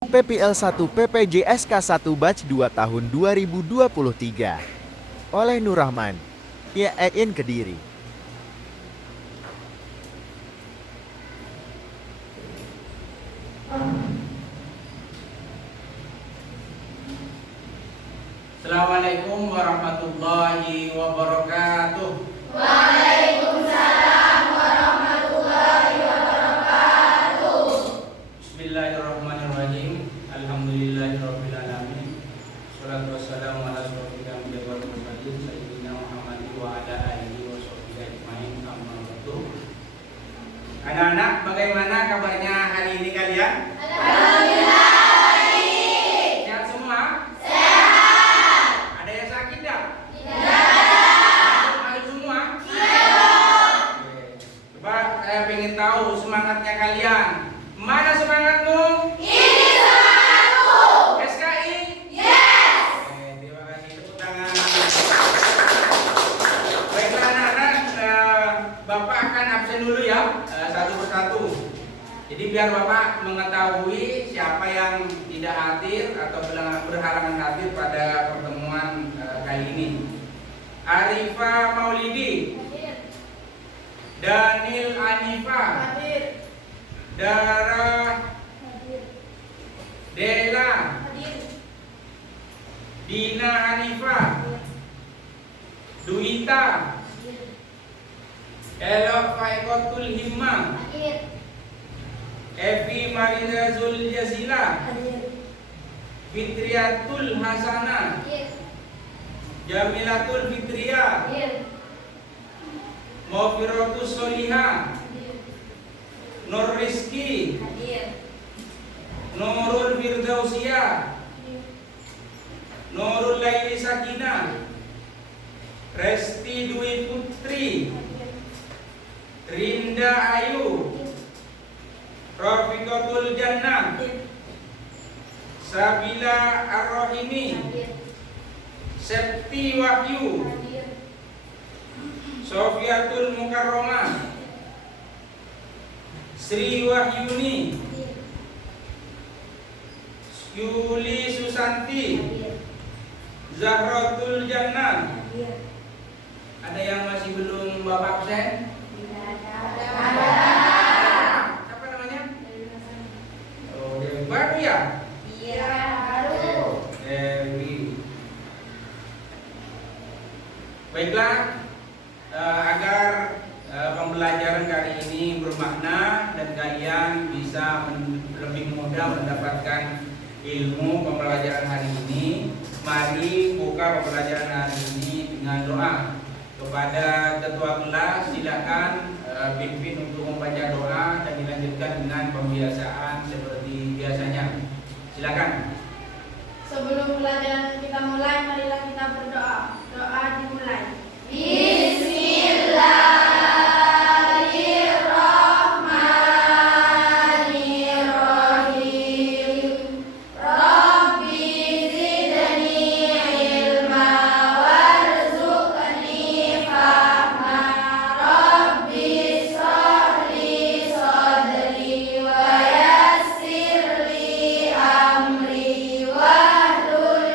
PPL 1 PPJSK 1 Batch 2 tahun 2023 oleh Nur Rahman, YIN Kediri. Assalamualaikum warahmatullahi wabarakatuh. Waalaikumsalam warahmatullahi wabarakatuh. Bismillahirrahmanirrahim. Alhamdulillahirabbil alamin. Shalatu wassalamu ala asyrofil anbiya'i wal mursalin sayyidina Muhammad wa ala alihi wa sahbihi ajmain. Amma ba'du. Anak-anak, bagaimana kabarnya hari ini kalian? Alhamdulillah. Sehat semua? Ada yang sakit enggak? Ada semua? Oke. Coba saya pengen tahu semangatnya kalian. Mana semangatmu? Ini semangatku. SKI? Yes. Oke, terima kasih, tepuk tangan. Baiklah anak-anak, Bapak akan absen dulu ya, satu persatu. Jadi biar Bapak mengetahui siapa yang tidak hadir atau berhalangan hadir pada pertemuan kali ini. Arifah Maulidi, Daniel Anifa, Hadir. Dara Dela, Hadir. Dina Hanifah, Duita, Elok Faikotul Himmah, Hadir. Evi Marina Zul Jazila, Hadir. Fitriatul Hasanah, Hadir. Jamilatul Fitriah, Hadir. Maufirotus Solihah, Hadir. Nur Rizki, Hadir. Nurul Firdausiyah, Nurul Laili Sakinah, Resti Dwi Putri, Rinda Ayu, Rafiqatul Jannah, Sabila Ar-Rahimi, Septi Wahyu, Sofiatul Mukarramah, Sri Wahyuni, Yuli Susanti, Zahratul Jannah. Ada yang masih belum Bapak absen? Siapa namanya? Oh, Dewi. Baru ya? Dewi. Baiklah, agar pembelajaran kali ini bermakna dan kalian bisa lebih mudah mendapatkan ilmu pembelajaran hari ini, mari buka pembelajaran hari ini dengan doa. Kepada ketua kelas silakan pimpin untuk membaca doa dan dilanjutkan dengan pembiasaan seperti biasanya. Silakan. Sebelum pelajaran kita mulai, marilah kita berdoa. Doa dimulai. Bismillahirrahmanirrahim. Rabbi zidni ilma warzuqni fahma. Rabbi shrahli sadri wa yassir li amri wahlul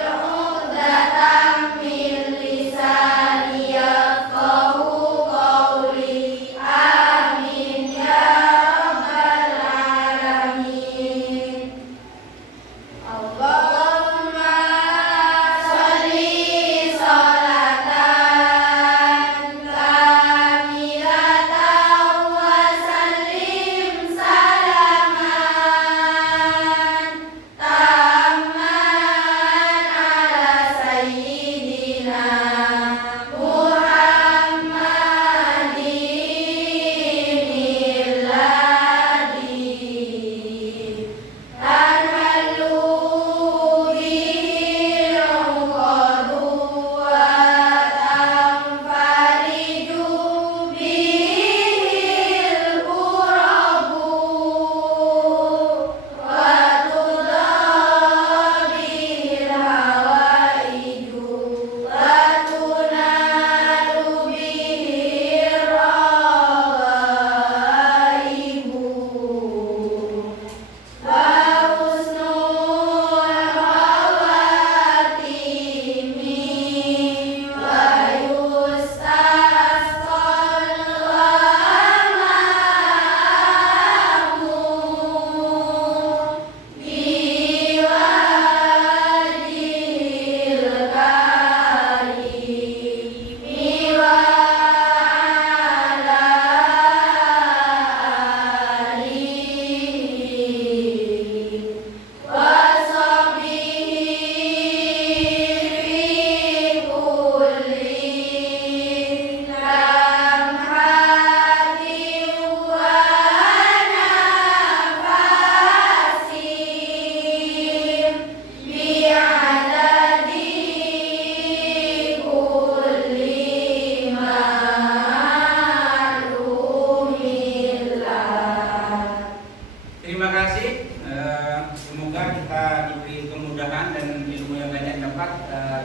diberi kemudahan dan ilmu yang banyak dapat,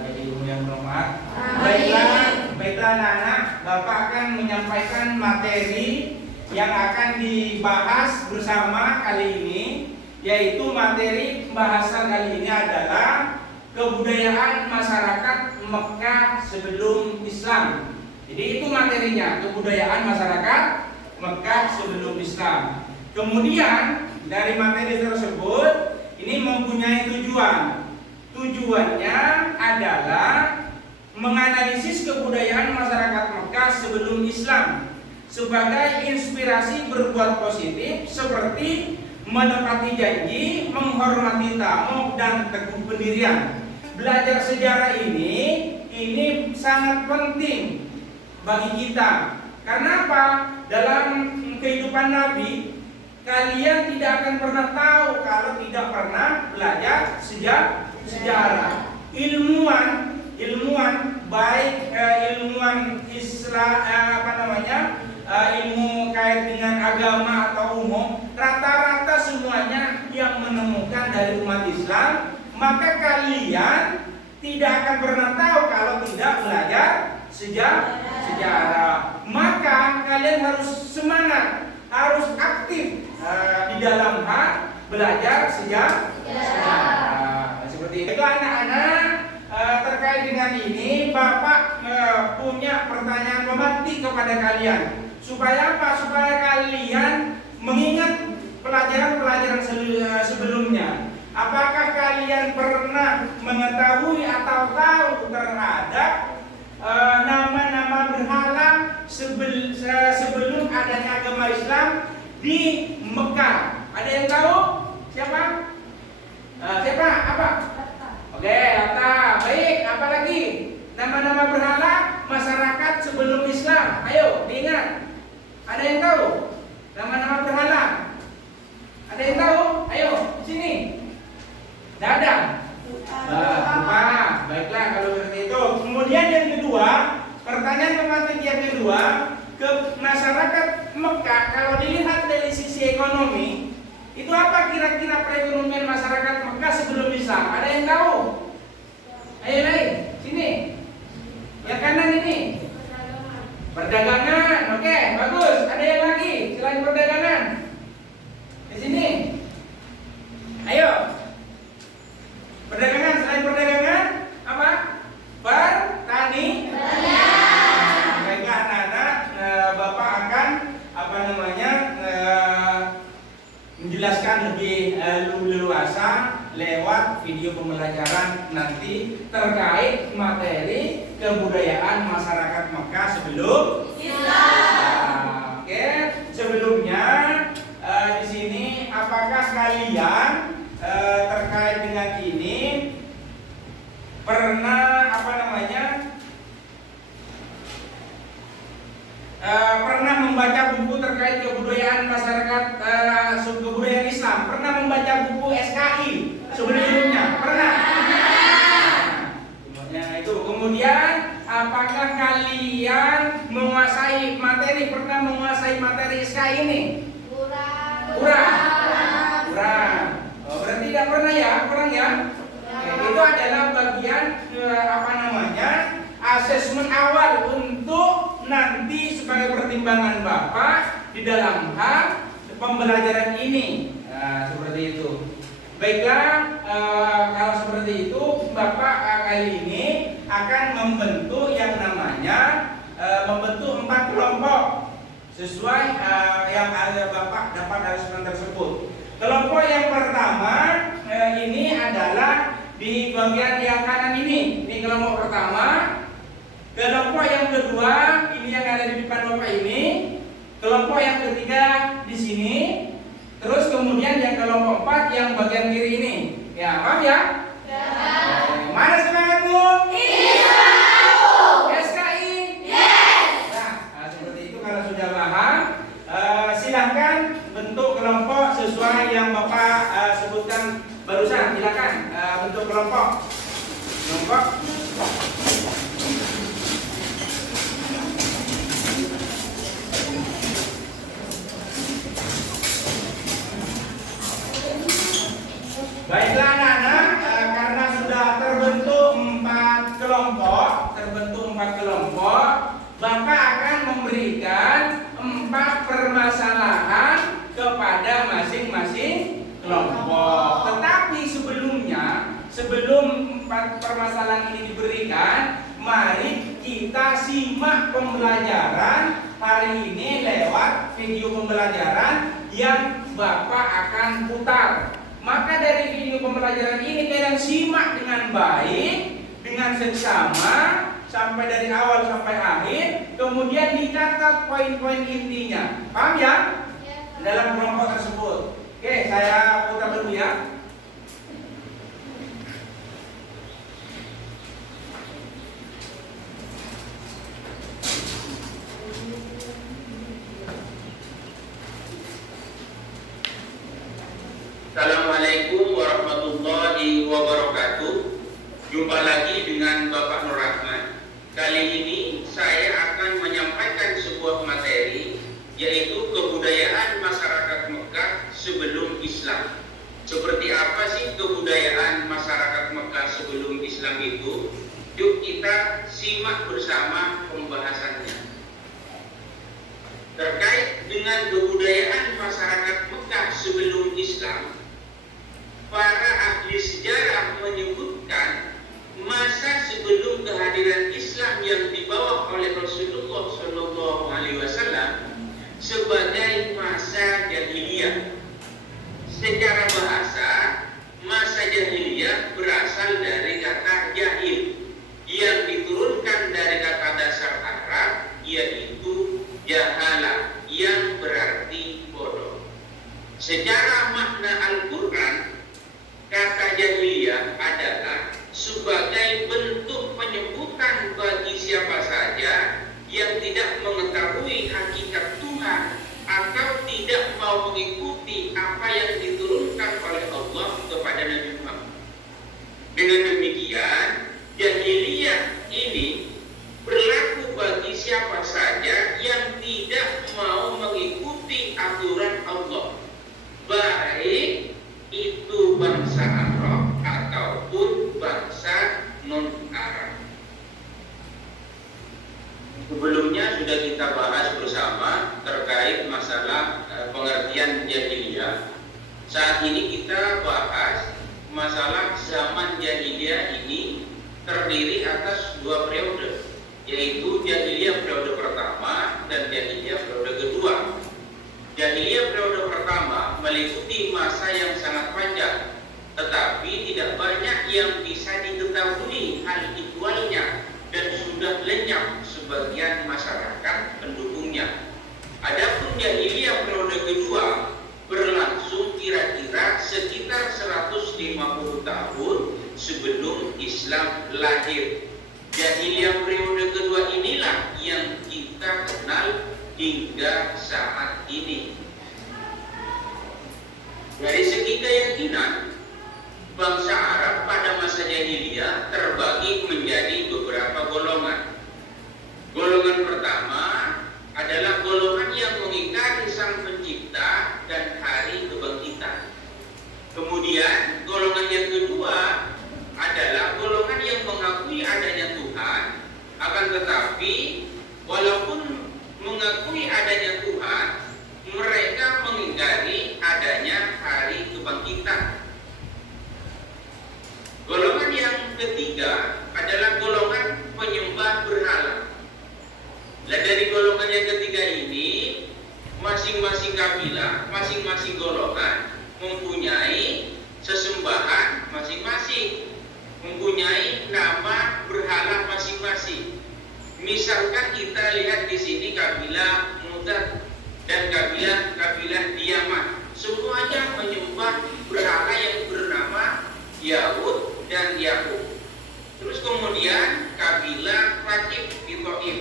jadi ilmu yang bermanfaat. Amin. Baiklah anak-anak, Bapak akan menyampaikan materi yang akan dibahas bersama kali ini, yaitu materi pembahasan kali ini adalah kebudayaan masyarakat Mekah sebelum Islam. Jadi itu materinya, kebudayaan masyarakat Mekah sebelum Islam. Kemudian dari materi tersebut ini mempunyai tujuan. Tujuannya adalah menganalisis kebudayaan masyarakat Mekah sebelum Islam sebagai inspirasi berbuat positif seperti menepati janji, menghormati tamu, dan teguh pendirian. Belajar sejarah ini sangat penting bagi kita. Karena apa? Dalam kehidupan Nabi, kalian tidak akan pernah tahu kalau tidak pernah belajar sejarah. Ilmuwan baik ilmuwan ilmu kait dengan agama atau umum, rata-rata semuanya yang menemukan dari umat Islam, maka kalian tidak akan pernah tahu kalau tidak belajar sejarah. Maka kalian harus semangat, harus aktif di dalam hal belajar sejarah. Seperti itu anak-anak. Terkait dengan ini, Bapak punya pertanyaan pemantik kepada kalian. Supaya apa? Supaya kalian mengingat pelajaran-pelajaran sebelumnya. Apakah kalian pernah mengetahui atau tahu terhadap nama-nama berhala sebelum adanya agama Islam di Mekah? Ada yang tahu? Siapa? Siapa? Apa? Oke, Hatta. Baik, apa lagi? Nama-nama berhala masyarakat sebelum Islam. Ayo, diingat. Ada yang tahu? Nama-nama berhala. Ada yang tahu? Ayo, di sini. Tidak ada. Baiklah kalau seperti itu. Kemudian yang kedua, pertanyaan pemantik yang kedua, ke masyarakat Mekah kalau dilihat dari sisi ekonomi, itu apa kira-kira perekonomian masyarakat Mekah sebelum Islam? Ada yang tahu? Ayo naik, sini. Yang kanan ini. Perdagangan, oke, bagus. Ada yang lagi selain perdagangan? Di sini. Ayo. Perdagangan, selain perdagangan apa? Bertani. Baiklah anak-anak, Bapak akan menjelaskan lebih leluasa lewat video pembelajaran nanti terkait materi kebudayaan masyarakat Mekah sebelum Islam. Oke, sebelumnya di sini apakah kalian terkait dengan ini pernah pernah membaca buku terkait kebudayaan masyarakat kebudayaan Islam? Pernah membaca buku SKI sebelumnya? Pernah? Itu. Kemudian apakah kalian menguasai materi? Pernah menguasai materi SKI ini? Kurang. Oh, berarti tidak pernah ya? Kurang ya? Itu adalah bagian asesmen awal untuk nanti sebagai pertimbangan Bapak di dalam hal pembelajaran ini. Seperti itu. Baiklah, kalau seperti itu Bapak kali ini akan membentuk yang namanya membentuk 4 kelompok sesuai yang ada Bapak dapat dari asesmen tersebut. Kelompok yang pertama ini adalah di bagian yang kanan ini. Ini kelompok pertama. Kelompok yang kedua ini yang ada di depan Bapak ini. Kelompok yang ketiga di sini. Terus kemudian yang kelompok 4 yang bagian kiri ini. Ya, paham ya? Ya. Mana semangatmu? Ini semangatku. SKI? Yes. Nah, seperti itu kalau sudah paham, silahkan bentuk kelompok sesuai yang Bapak sebutkan barusan. Silakan bentuk kelompok. Baiklah anak permasalahan kepada masing-masing kelompok. Tetapi sebelum empat permasalahan ini diberikan, mari kita simak pembelajaran hari ini lewat video pembelajaran yang Bapak akan putar. Maka dari video pembelajaran ini kalian simak dengan baik, dengan seksama, sampai dari awal sampai akhir, kemudian dicatat poin-poin intinya. Paham ya? Dalam kelompok tersebut. Oke, saya putar dulu ya. Assalamualaikum warahmatullahi wabarakatuh. Jumpa lagi dengan Bapak Nur Rahman. Kali ini saya akan menyampaikan sebuah materi, yaitu kebudayaan masyarakat Mekah sebelum Islam. Seperti apa sih kebudayaan masyarakat Mekah sebelum Islam itu? Yuk kita simak bersama pembahasannya. Terkait dengan kebudayaan masyarakat Mekah sebelum Islam, para ahli sejarah menyebutkan masa sebelum kehadiran Islam yang dibawa oleh Rasulullah SAW sebagai masa jahiliyah. Secara bahasa, masa jahiliyah berasal dari kata jahil yang diturunkan dari kata dasar Arab, yaitu jahala, yang berarti bodoh. Secara makna Al-Quran, kata jahiliyah adalah sebagai bentuk penyebutan bagi siapa saja yang tidak mengetahui hakikat Tuhan atau tidak mau mengikuti apa yang diturunkan oleh Allah kepada Nabi Muhammad. Dengan demikian, jahiliyah ini berlaku bagi siapa saja yang tidak mau mengikuti aturan Allah, baik itu bangsa Arab ataupun bangsa non-Arab. Sebelumnya sudah kita bahas bersama terkait masalah pengertian jahiliyah. Saat ini kita bahas masalah zaman jahiliyah ini terdiri atas dua periode, yaitu jahiliyah periode pertama dan jahiliyah periode kedua. Jahiliyah periode pertama meliputi masa yang sangat panjang, tetapi tidak banyak yang bisa diketahui hal ihwalnya dan sudah lenyap sebagian masyarakat pendukungnya. Adapun jahiliyah periode kedua berlangsung kira-kira sekitar 150 tahun sebelum Islam lahir. Jahiliyah periode kedua inilah yang kita kenal hingga saat ini. Dari segi keyakinan, bangsa Arab pada masa jahiliyah terbagi menjadi beberapa golongan. Golongan pertama adalah golongan yang mengingkari Sang Pencipta dan hari kebangkitan. Kemudian golongan yang kedua adalah golongan yang mengakui adanya Tuhan, akan tetapi walaupun mengakui adanya Tuhan, mereka mengingkari adanya hari kebangkitan. Golongan yang ketiga adalah golongan penyembah berhala. Dan dari golongan yang ketiga ini, masing-masing kabilah, masing-masing golongan mempunyai sesembahan masing-masing, mempunyai nama berhala masing-masing. Misalkan kita lihat di sini kabilah Mudad dan kabilah Diamah, semuanya menyembah berhala yang bernama Yahud dan Yakub. Terus kemudian kabilah Raqib di Taif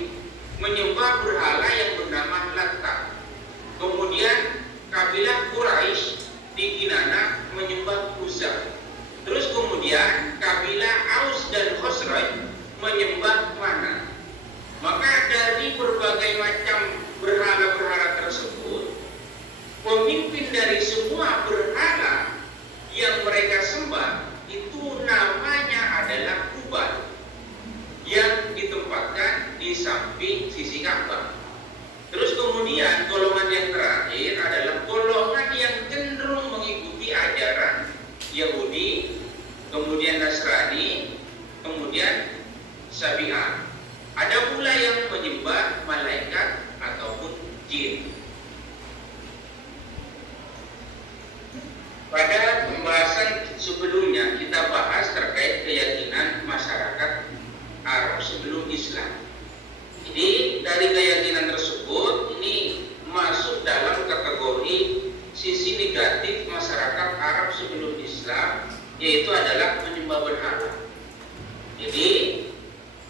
menyembah berhala yang bernama Latta. Kemudian kabilah Quraisy di Kinana menyembah Uzza. Terus kemudian kabilah Aus dan Khosraj menyembah Mana. Maka dari berbagai macam berhala-berhala tersebut, pemimpin dari semua berhala yang mereka sembah itu namanya adalah Hubal, yang ditempatkan di samping sisi Ka'bah. Terus kemudian golongan yang terakhir kemudian Nasrani, kemudian Sabi'ah. Ada pula yang menyembah malaikat ataupun jin. Pada pembahasan sebelumnya kita bahas terkait keyakinan masyarakat Arab sebelum Islam. Jadi dari keyakinan tersebut ini masuk dalam kategori sisi negatif masyarakat Arab sebelum Islam, yaitu adalah menyembah berhala. Jadi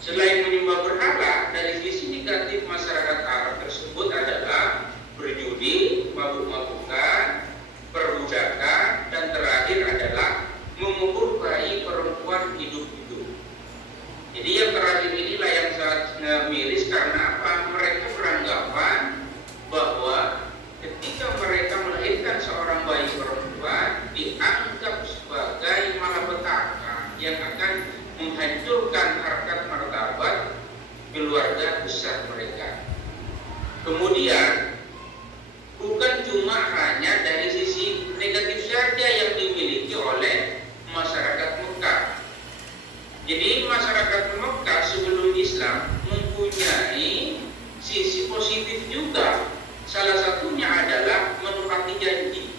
selain menyembah berhala, dari sisi negatif masyarakat Arab tersebut adalah berjudi, mabuk-mabukan, perbudakan, dan terakhir adalah mengubur bayi perempuan hidup-hidup. Jadi yang terakhir inilah yang sangat miris, karena apa? Mereka beranggapan bahwa ketika mereka melahirkan seorang bayi perempuan dianggap sebagai malapetaka yang akan menghancurkan harkat martabat keluarga besar mereka. Kemudian bukan cuma hanya dari sisi negatif saja yang dimiliki oleh masyarakat Mekah. Jadi masyarakat Mekah sebelum Islam mempunyai sisi positif juga. Salah satunya adalah menepati janji.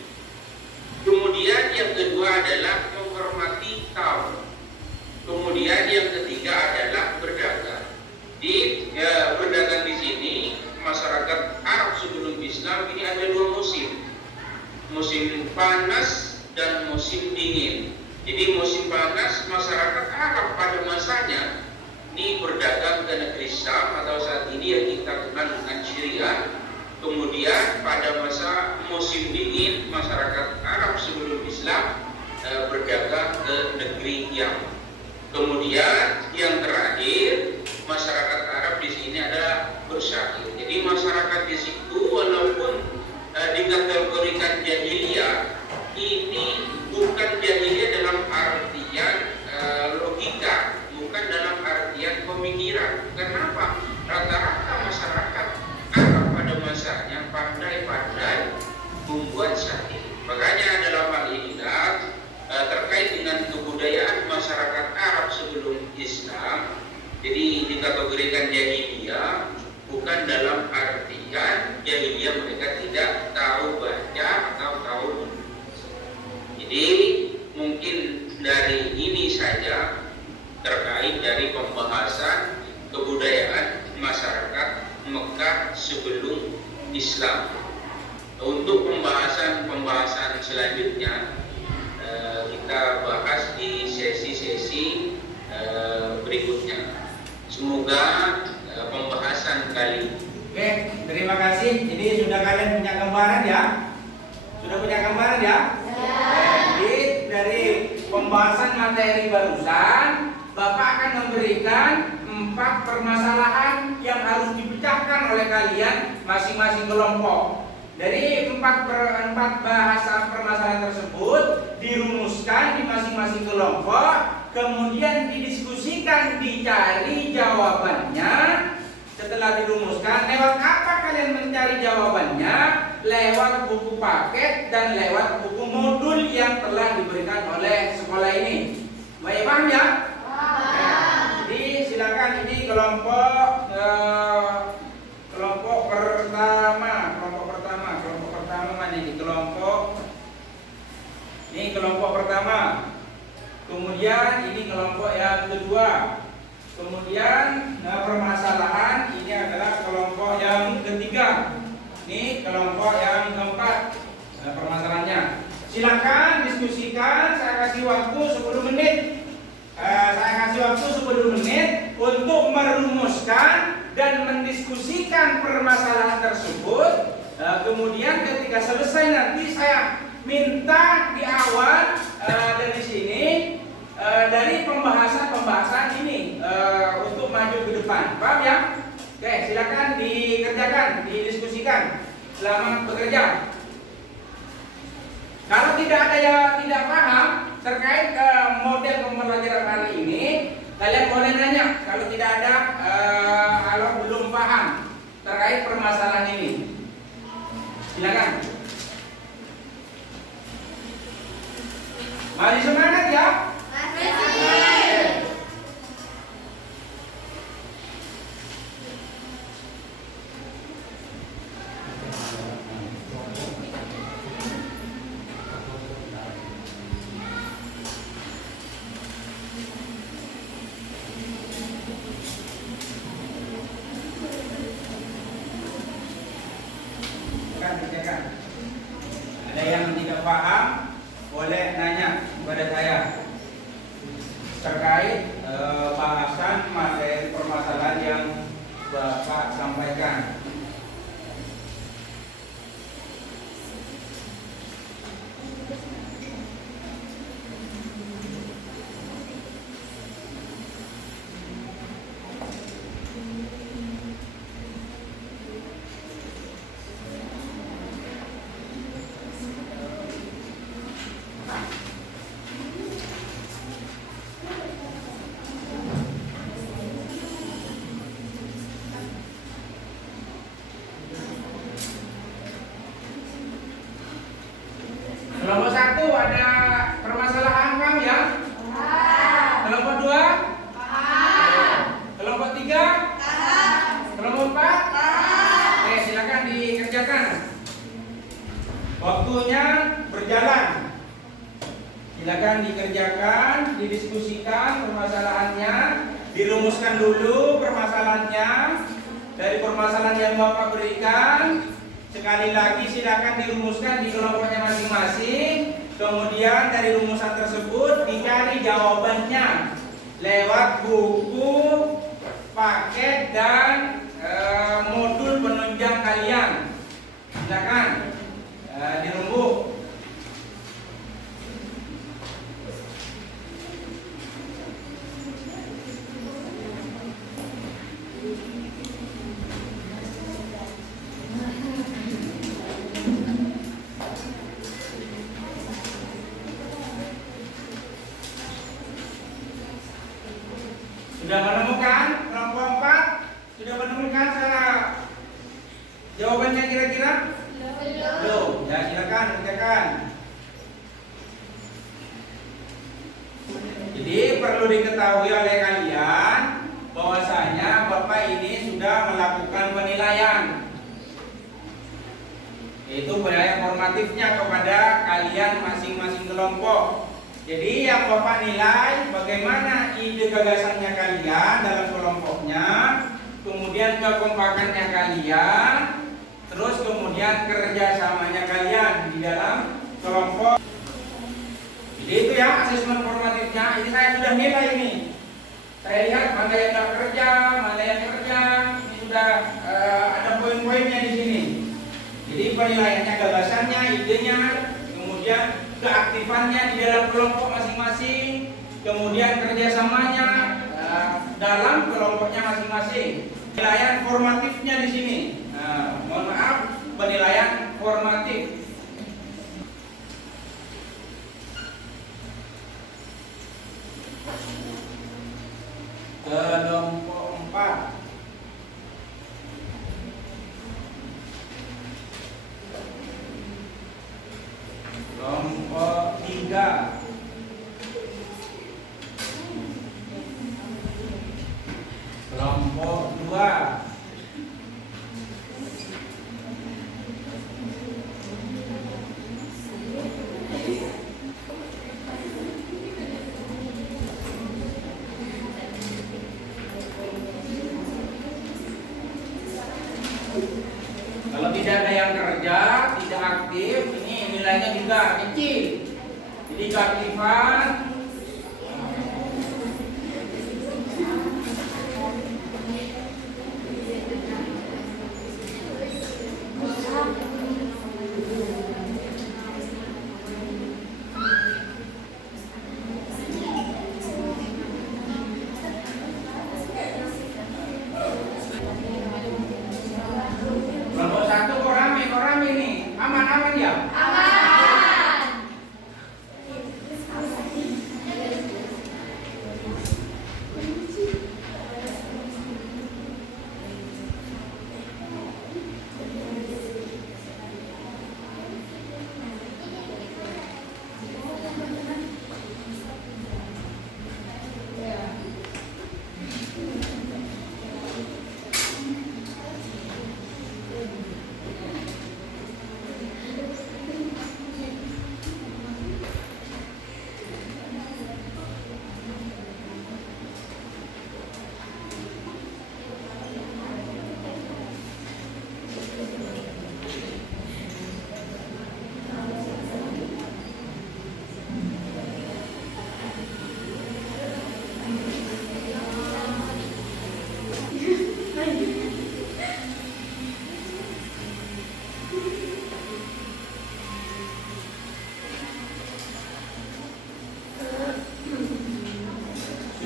Kemudian yang kedua adalah menghormati kaum. Kemudian yang ketiga adalah berdagang. Berdagang di sini masyarakat Arab sebelum Islam ini ada dua musim, musim panas dan musim dingin. Jadi musim panas masyarakat Arab pada masanya ini berdagang ke negeri Syam atau saat ini yang kita kenal dengan Syria. Kemudian pada masa musim dingin masyarakat Arab sebelum Islam berdagang ke negeri Yaman. Kemudian yang terakhir masyarakat Arab di sini adalah bersyair. Jadi masyarakat di situ walaupun dikategorikan jahiliyah, ini bukan jahiliyah dalam artian logika, bukan dalam artian pemikiran. Kenapa? Rata-rata masyarakat Arab pada masanya pandai-pandai membuat syair. Makanya dalam hal ini terkait dengan kebudayaan masyarakat Arab sebelum Islam, jadi dikategorikan jahiliyah bukan dalam artian jahiliyah mereka tidak tahu baca atau tahu menulis. Jadi mungkin dari ini saja terkait dari pembahasan kebudayaan masyarakat Mekah sebelum Islam. Untuk pembahasan selanjutnya kita bahas di sesi-sesi berikutnya. Semoga pembahasan kali ini. Oke, terima kasih. Jadi sudah kalian punya gambaran ya? Sudah punya gambaran ya? Jadi dari pembahasan materi barusan, Bapak akan memberikan 4 permasalahan yang harus dipecahkan oleh kalian masing-masing kelompok. Dari 4 bahasan permasalahan tersebut dirumuskan di masing-masing kelompok, kemudian didiskusikan, dicari jawabannya. Setelah dirumuskan, lewat apa kalian mencari jawabannya? Lewat buku paket dan lewat buku modul yang telah diberikan oleh sekolah ini. Baik, paham ya? Jadi silakan, ini kelompok pertama mana ini? Kelompok pertama. Kemudian ini kelompok yang kedua. Kemudian permasalahan ini adalah kelompok yang ketiga. Ini kelompok yang keempat permasalahannya. Silakan diskusikan. Saya kasih waktu 10 menit. Untuk merumuskan dan mendiskusikan permasalahan tersebut. Kemudian ketika selesai nanti saya minta di awal dari sini dari pembahasan ini untuk maju ke depan. Paham ya? Oke, silakan dikerjakan, didiskusikan. Selamat bekerja. Kalau tidak ada yang tidak paham terkait model pembelajaran hari ini, kalian boleh nanya. Kalau tidak ada, kalau belum paham terkait permasalahan ini, silakan. Mari semangat ya. terkait bahasan materi permasalahan yang Bapak sampaikan. Kelompok 1 ada permasalahan paham ya? Kelompok 2? Kelompok 3? Kelompok 4? Oke, silakan dikerjakan. Waktunya berjalan. Silakan dikerjakan, didiskusikan permasalahannya, dirumuskan dulu permasalahannya dari permasalahan yang Bapak berikan. Sekali lagi silakan dirumuskan di kelompoknya masing-masing. Kemudian dari rumusan tersebut dicari jawabannya lewat buku, paket dan modul penunjang kalian. Silakan dirumbuk. Sudah menemukan kelompok 4? Sudah menemukan salah jawabannya kira-kira? Belum. Ya, silakan kerjakan. Jadi perlu diketahui oleh kalian bahwasanya Bapak ini sudah melakukan penilaian. Yaitu penilaian formatifnya kepada kalian masing-masing kelompok. Jadi yang Bapak nilai bagaimana ide gagasannya kalian dalam kelompoknya, kemudian kekompakannya kalian, terus kemudian kerjasamanya kalian di dalam kelompok. Jadi itu ya asesmen formatifnya. Ini saya sudah nilai ini. Saya lihat mana yang tidak kerja, mana yang kerja. Ini sudah ada poin-poinnya di sini. Jadi penilaiannya, gagasannya, idenya, kemudian keaktifannya di dalam kelompok masing-masing, kemudian kerjasamanya dalam kelompoknya masing-masing. Penilaian formatifnya di sini. Mohon maaf, penilaian formatif. Kelompok 4. Kelompok 3. Kelompok 2. Kalau tidak ada yang kerja, tidak aktif, ini nilainya juga kecil. Jadi keaktifan kelompok 1 kok rame nih. Aman-aman ya? Aman.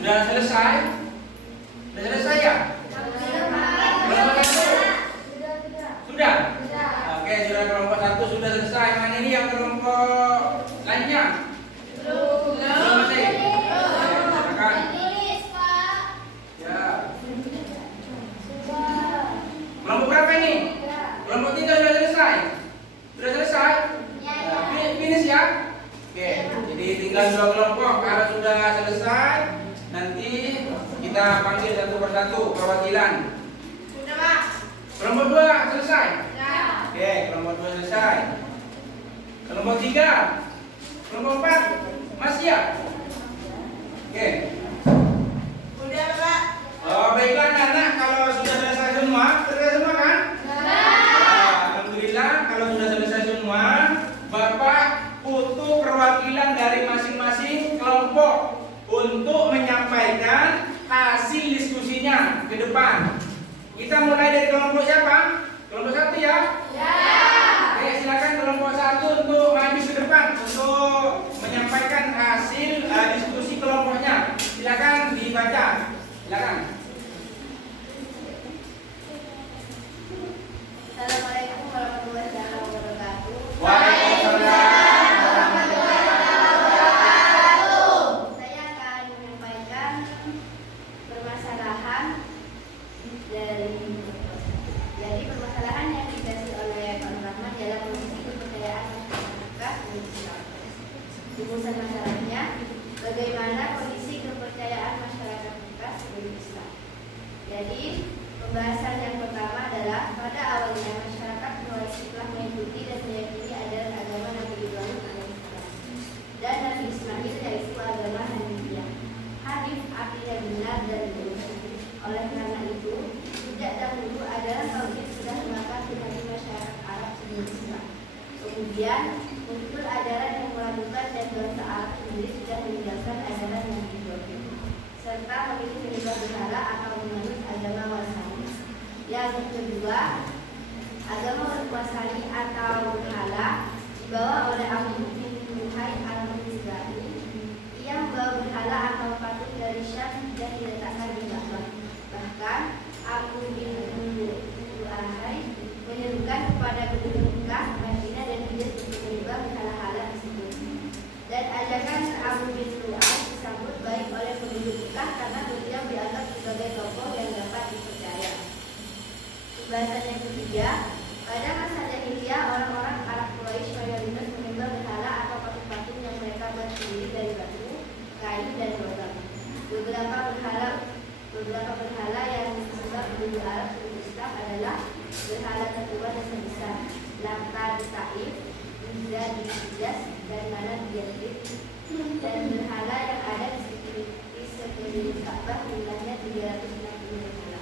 Sudah selesai? Sudah selesai ya? Kelompok satu? Sudah? Oke, sudah kelompok satu sudah selesai. Mana ini yang kelompok lainnya? Belum masih? Silakan. Ya. Kelompok berapa ini? Kelompok 3 sudah selesai? Sudah selesai? Finish ya? Oke, jadi tinggal 2 kelompok. Kalau sudah selesai, nanti kita panggil satu persatu perwakilan. Kelompok 2 selesai? Oke, kelompok 2 selesai. Kelompok 3, kelompok 4 masih ya? Oke. Oh, baiklah anak-anak, kalau sudah selesai semua kan? Alhamdulillah, kalau sudah selesai semua, Bapak butuh perwakilan dari masing-masing kelompok untuk menyampaikan hasil diskusinya ke depan. Kita mulai dari kelompok siapa? Kelompok 1 ya? Oke, silakan kelompok 1 untuk maju ke depan untuk menyampaikan hasil diskusi kelompoknya. Silakan dibaca. Silakan. Assalamualaikum warahmatullahi wabarakatuh. Waalaikumsalam. Saya akan menyampaikan permasalahan dari jadi permasalahan yang dikasih oleh Pak Rahman adalah kondisi kepercayaan masyarakat Islam. Rumusan masalahnya, bagaimana kondisi kepercayaan masyarakat kita sebelum Islam. Jadi pembahasan yang pertama adalah pada awalnya masyarakat telah mengikuti dan meyakini ajaran agama Nabi Ibrahim alaihissalam dan Nabi Ismail yaitu agama Hanifiyah. Hanif artinya benar dan lurus. Oleh karena itu, sejak dahulu adalah tauhid sudah melekat di hati masyarakat Arab sebelum Islam. Kemudian muncul ajaran yang melakukan dan bangsa Arab sendiri sudah meninggalkan ajaran Nabi Ibrahim serta memilih menyembah berhala atau menganut agama Wasani. Yang kedua, agama Wasani atau berhala dibawa oleh Abu bin Luhai al-Mizrahi. Ia membawa berhala atau patung dari Syam dan diletakkan di Ka'bah. Bahkan Abu bin Luhai menyerukan kepada penduduk Mekah, Madinah dan Hijaz untuk menyembah berhala-hala tersebut. Dan ajakan Abu bin Luhai disambut baik oleh penduduk Mekah karena beliau dianggap sebagai tokoh yang dapat dipercaya. Pembahasan yang ketiga, pada masa jahiliyah orang-orang Arab Quraisy mayoritas menyembah berhala atau patung-patung yang mereka buat sendiri dari batu, kayu dan logam. Beberapa berhala yang disembah penduduk Arab sebelum Islam adalah berhala tertua dan terbesar, Lata di Taif, Uzza di Hijaz, dan Manat di Yatrib, dan berhala yang ada di sekeliling Ka'bah jumlahnya 360 berhala.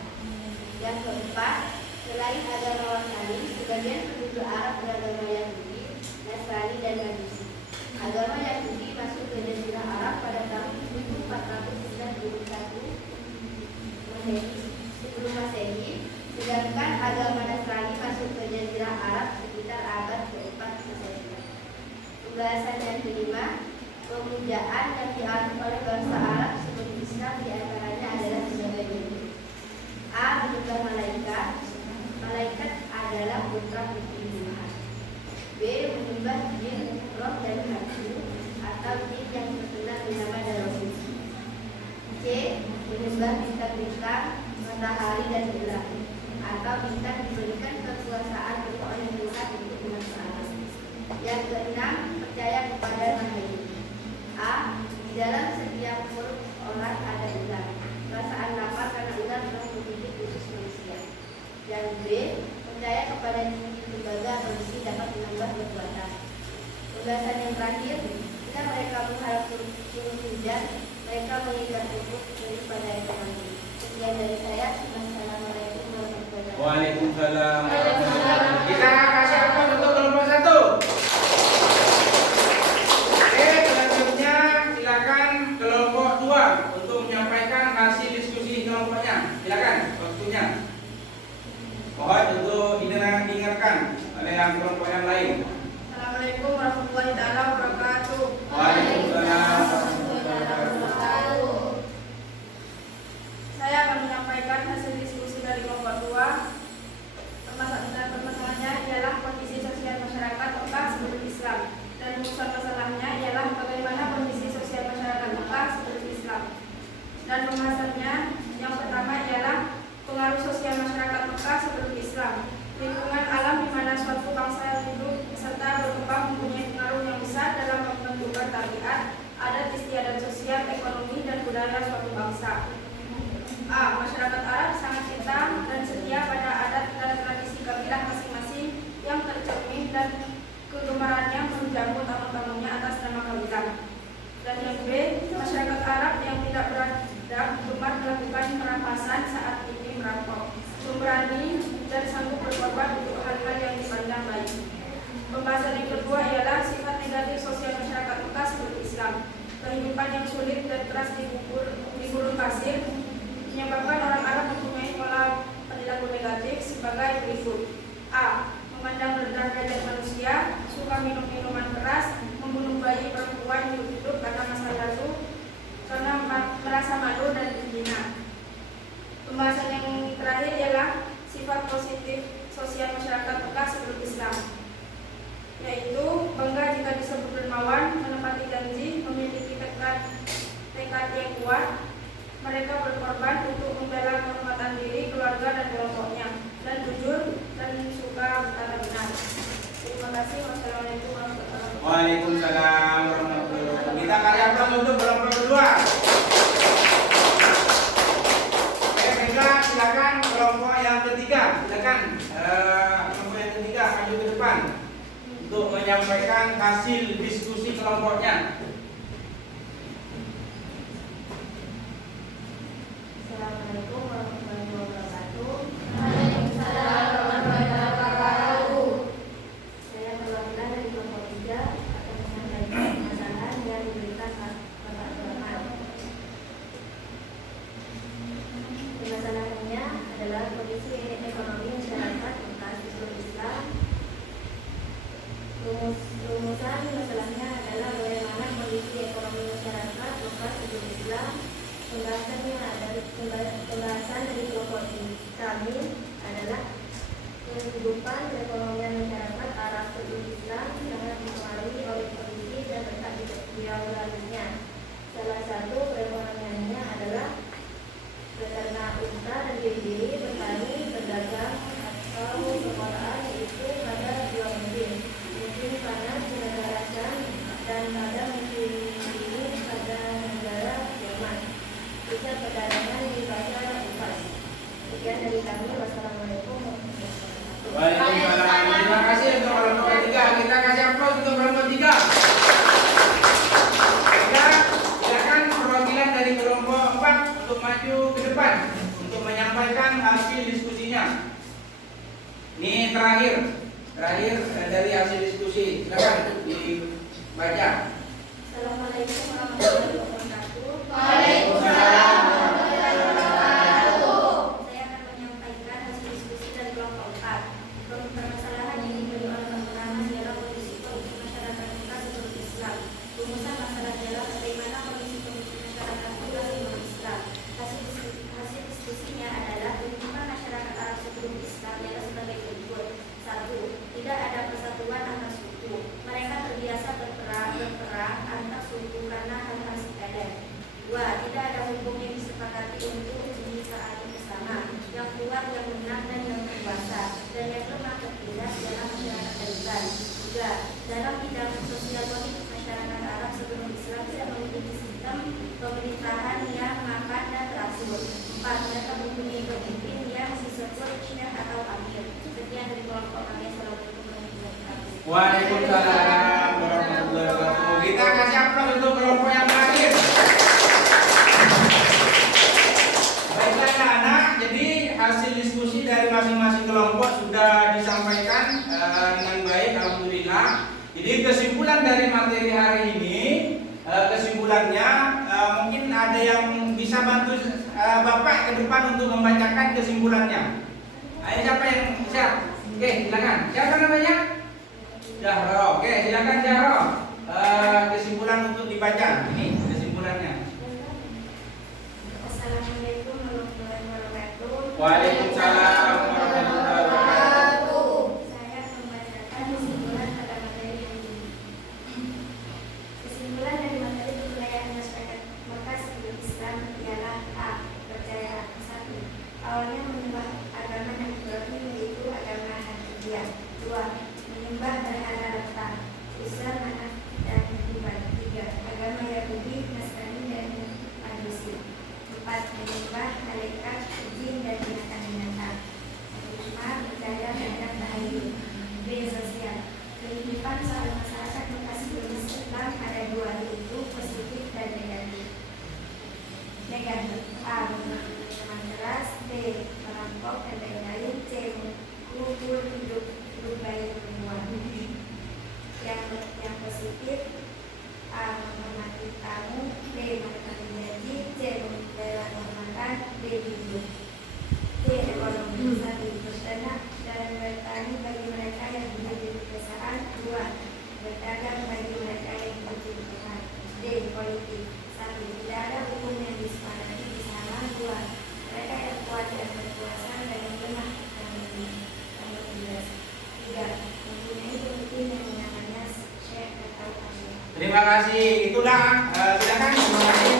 Yang keempat, selain agama Wasani, sebagian penduduk Arab beragama Yahudi, Nasrani dan Majusi. Agama Yahudi masuk ke Jazirah Arab pada tahun 1491 sebelum Masehi, sedangkan agama Nasrani masuk ke Jazirah Arab sekitar abad ke-4 Masehi. Pembahasan yang kelima, pemujaan yang dianut oleh bangsa Arab sebelum Islam diantaranya adalah sebagai berikut. A. Menyembah malaikat. Malaikat adalah putra putri Tuhan. B. Menyembah jin, roh dan hantu atau jin yang terkenal bernama Darosi. C. Menyembah bintang-bintang, matahari dan bulan atau bintang diberikan kekuasaan oleh Tuhan untuk umat alam. Yang keenam, percaya kepada Mahayu. A. Di dalam setiap huruf orang ada ular. Perasaan lapar karena ular telah menggigit usus manusia. Dan B. Percaya kepada cincin tembaga atau besi dapat menambah kekuatan. Pembahasan yang terakhir, jika mereka mengharap turun hujan, mereka mengikat tubuh daripada air mandi. Sekian dari saya. Assalamualaikum warahmatullahi wabarakatuh. Waalaikumsalam. Kita kasih aplaus untuk kelompok 1. Oke, selanjutnya silakan kelompok 2 untuk menyampaikan hasil diskusi kelompoknya. Silakan waktunya. Mohon untuk didengarkan oleh yang kelompok yang lain. Assalamualaikum warahmatullahi wabarakatuh. Waalaikumsalam. kuat. Mereka berkorban untuk membela kehormatan diri, keluarga, dan kelompoknya, dan jujur dan suka berkata benar. Terima kasih. Wassalamualaikum warahmatullahi wabarakatuh. Waalaikumsalam warahmatullahi wabarakatuh. Kita kasih aplaus untuk kelompok kedua. Baiklah, silakan kelompok yang ketiga. Silakan kelompok yang ketiga maju ke depan untuk menyampaikan hasil diskusi kelompoknya. Assalamualaikum warahmatullahi wabarakatuh. Waalaikumsalam warahmatullahi wabarakatuh. Saya perwakilan dari kelompok 3 akan menyampaikan permasalahan yang diberikan Bapak Rahman. Permasalahannya adalah kondisi ekonomi masyarakat bekas Islam Islam. Rumusan masalahnya adalah bagaimana kondisi ekonomi masyarakat bekas Islam Islam. Pembahasan dari kelompok kami adalah kehidupan perekonomian masyarakat Arab sebelum Islam sangat dipengaruhi oleh kondisi dan berkat geografisnya. Salah satu perekonomiannya adalah beternak unta dan diri, bertani, berdagang atau perkotaan, yaitu pada dua musim panas negara dan pada musim dingin pada negara Jerman. Bisa perdagangan di pasar Upas. Sekian dari kami. Wassalamualaikum warahmatullahi wabarakatuh. Waalaikumsalam. Terima kasih untuk kelompok ketiga. Kita kasih aplaus untuk kelompok tiga. Silakan perwakilan dari kelompok 4 untuk maju ke depan untuk menyampaikan hasil diskusinya. Ini terakhir dari hasil diskusi. Silakan dibaca. Assalamualaikum warahmatullahi wabarakatuh. Waalaikumsalam. Saya akan menyampaikan hasil diskusi dari kelompok 4. Permasalahan yang diberi oleh Bapak Rahman adalah kondisi masyarakat kita sebelum Islam. Rumusan masalah adalah bagaimana kondisi masyarakat kita sebelum Islam. Hasil diskusinya adalah kehidupan masyarakat Arab sebelum Islam adalah sebagai berikut. 1. Tidak ada persatuan antar suku. Mereka terbiasa berperang antar suku karena hal-hal sepele. 2. Tidak ada hukum yang disepakati untuk ditaati bersama. Yang kuat, yang menang, dan yang berkuasa, dan yang lemah tertindas dalam masyarakat Taliban. 3. Dalam bidang sosial politik masyarakat Arab sebelum Islam tidak memiliki sistem pemerintahan yang mapan dan teratur. 4. Mereka mempunyai pemimpin yang disebut syekh atau amir. Sekian dari kelompok kami. Assalamualaikum warahmatullahi wabarakatuh. Waalaikumsalam warahmatullahi wabarakatuh. Kita kasih aplaus untuk kelompok yang terakhir. Baiklah anak-anak, jadi hasil diskusi dari masing-masing kelompok sudah disampaikan dengan baik, alhamdulillah. Jadi kesimpulan dari materi hari ini, kesimpulannya mungkin ada yang bisa bantu Bapak ke depan untuk membacakan kesimpulannya. Ayo siapa yang siap? Oke, silakan. Siapa namanya? Jahro. Oke, silakan Jahro. Kesimpulan untuk dibaca. Ini kesimpulannya. Assalamualaikum warahmatullahi wabarakatuh. Waalaikumsalam warahmatullahi wabarakatuh. Saya membacakan kesimpulan pada materi ini. Kesimpulan dari materi kebudayaan masyarakat Mekah sebelum Islam ialah A. Percayaan. 1. Awalnya menyembah agama Nabi Ibrahim, yaitu agama Hanifiyah. 2. Menyembah berhala Lata, Islam, anak dan Tuhan. 3. Agama Yahudi, Nasrani, dan Majusi. 4. Menyembah malaikat, jin, dan binatang-binatang. 5. Percaya terhadap tahayyul. B. Sosial. Kehidupan seorang masyarakat Mekah sebelum Islam ada dua, yaitu positif dan negatif. Negatif. A. Memiliki teman keras. B. Merampok dan lain-lain. C. Mengumpul hidup baik semua. Yang positif. A. Menghormati tamu. B. menepati janji. C. membela kehormatan. D. hidup. D. Ekonomi. 1. Berternak dan bertani bagi mereka yang hidup di pedesaan. 2. Berdagang bagi mereka yang hidup di perumahan. D. Politik. 1. Tidak ada hukum yang disepakati di sana. 2. Mereka yang kuat dan berkuasa dan yang lemah dan bertindas. 3. Mempunyai pemimpin yang namanya syekh atau amir. Terima kasih. Itulah silakan. Terima kasih.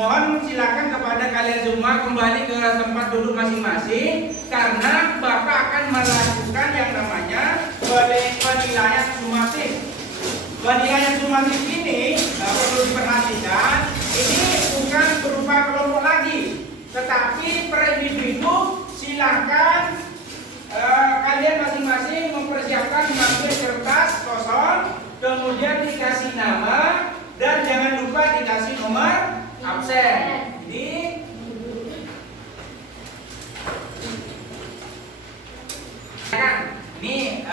mohon silakan kepada kalian semua kembali ke tempat duduk masing-masing karena Bapak akan melakukan yang namanya penilaian sumatif. Penilaian sumatif ini perlu diperhatikan, ini bukan berupa kelompok lagi, tetapi per individu silakan kalian masing-masing mempersiapkan mengambil kertas kosong, kemudian dikasih nama dan jangan lupa dikasih nomor absen. Ini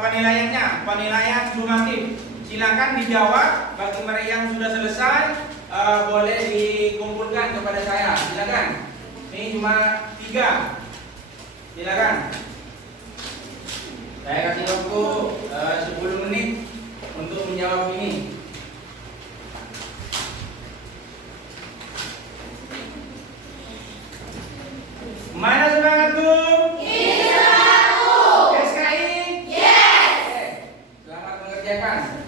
penilaiannya, penilaian sumatif. Silakan dijawab. Bagi mereka yang sudah selesai, boleh dikumpulkan kepada saya. Silakan. Ini cuma 3. Silakan. Saya kasih waktu 10 menit untuk menjawab ini. Mana semangatku? SKI? Yes. Selamat mengerjakan.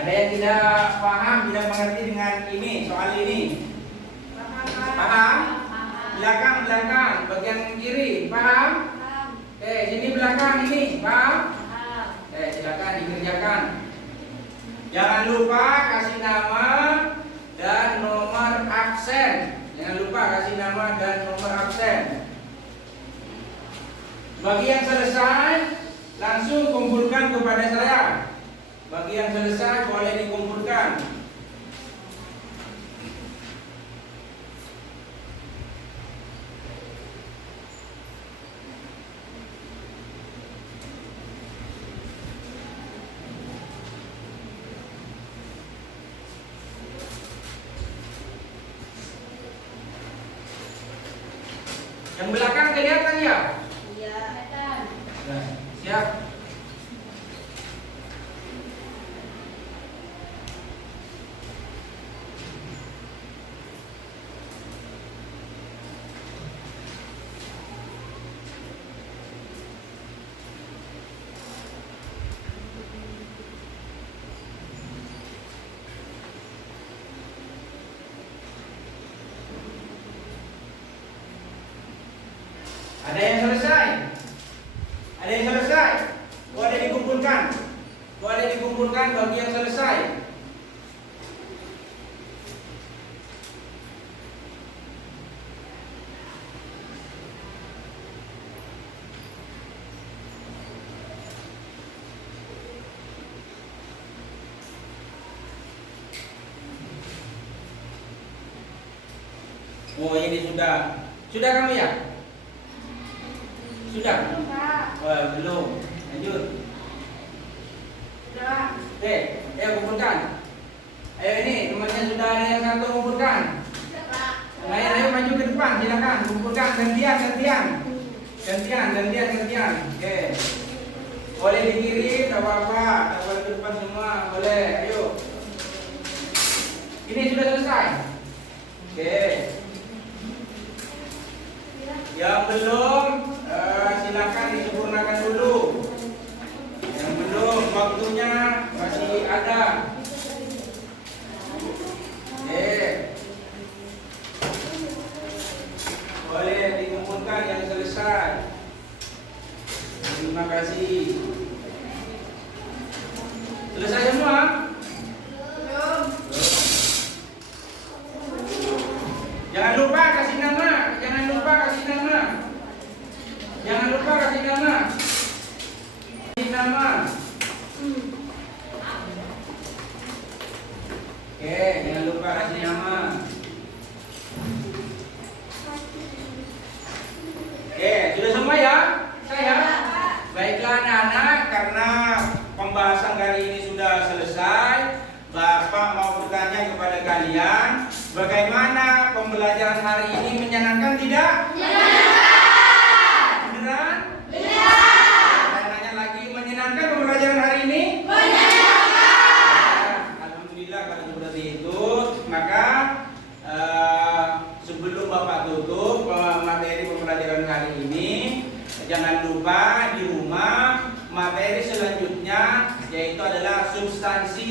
Ada yang tidak paham, tidak mengerti dengan ini, soal ini? Paham? Belakang, bagian kiri, paham? Sini belakang ini, paham? Silakan dikerjakan. Jangan lupa kasih nama dan nomor absen. Jangan lupa kasih nama dan nomor absen. Bagi yang selesai, langsung kumpulkan kepada saya. Bagi yang selesai boleh dikumpulkan. Yang belakang kelihatan ya? Iya, kelihatan. Nah, siap. Ada yang selesai? Ada yang selesai? Boleh dikumpulkan. Boleh dikumpulkan bagi yang selesai. Oh, ini sudah. Sudah kamu ya? Sudah? Belum. Lanjut. Sudah. Ayo kumpulkan. Ayo ini temannya sudah ada yang satu kumpulkan. Ayo maju ke depan, silakan kumpulkan gantian. Oke. Boleh di kiri, tak apa-apa. Boleh ke depan semua, boleh. Ayo. Ini sudah selesai. Oke. Yang belum, silakan disempurnakan dulu. Yang belum, waktunya masih ada. Boleh dikumpulkan yang selesai. Terima kasih. Selesai semua? Belum. Jangan lupa kasih nama. Jangan lupa kasih nama. Oke, jangan lupa kasih nama. Oke, sudah semua ya? Saya? Baiklah anak-anak, karena pembahasan kali ini sudah selesai, Bapak mau bertanya kepada kalian, bagaimana pembelajaran hari ini, menyenangkan tidak? Menyenangkan. Beneran?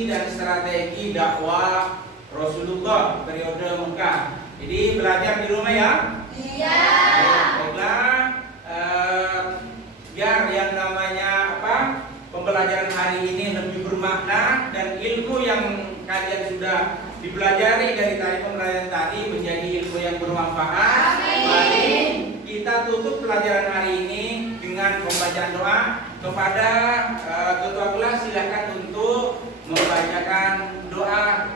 dan strategi dakwah Rasulullah periode Mekah. Jadi belajar di rumah ya. Iya. Baiklah, biar yang namanya pembelajaran hari ini lebih bermakna dan ilmu yang kalian sudah dipelajari dari tadi pembelajaran tadi menjadi ilmu yang bermanfaat. Mari kita tutup pelajaran hari ini dengan pembacaan doa. Kepada ketua kelas silakan untuk membacakan doa.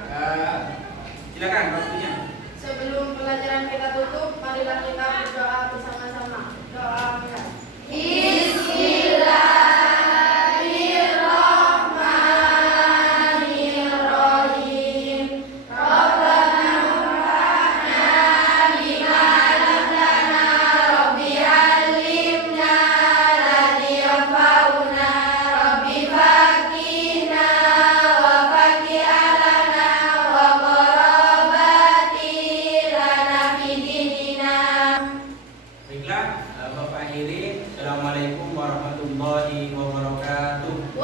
Silakan waktunya. Sebelum pelajaran kita tutup, marilah kita berdoa bersama-sama. Doa ya. Bismillahirrahmanirrahim. Rabbana anfa'na bima 'allamtana, Rabbi 'allimna alladhi yanfa'una, Rabbi faqihna wa faqih 'alana wa qarabati lana fi dinina. Baiklah, Bapak akhiri. Assalamualaikum warahmatullahi wabarakatuh.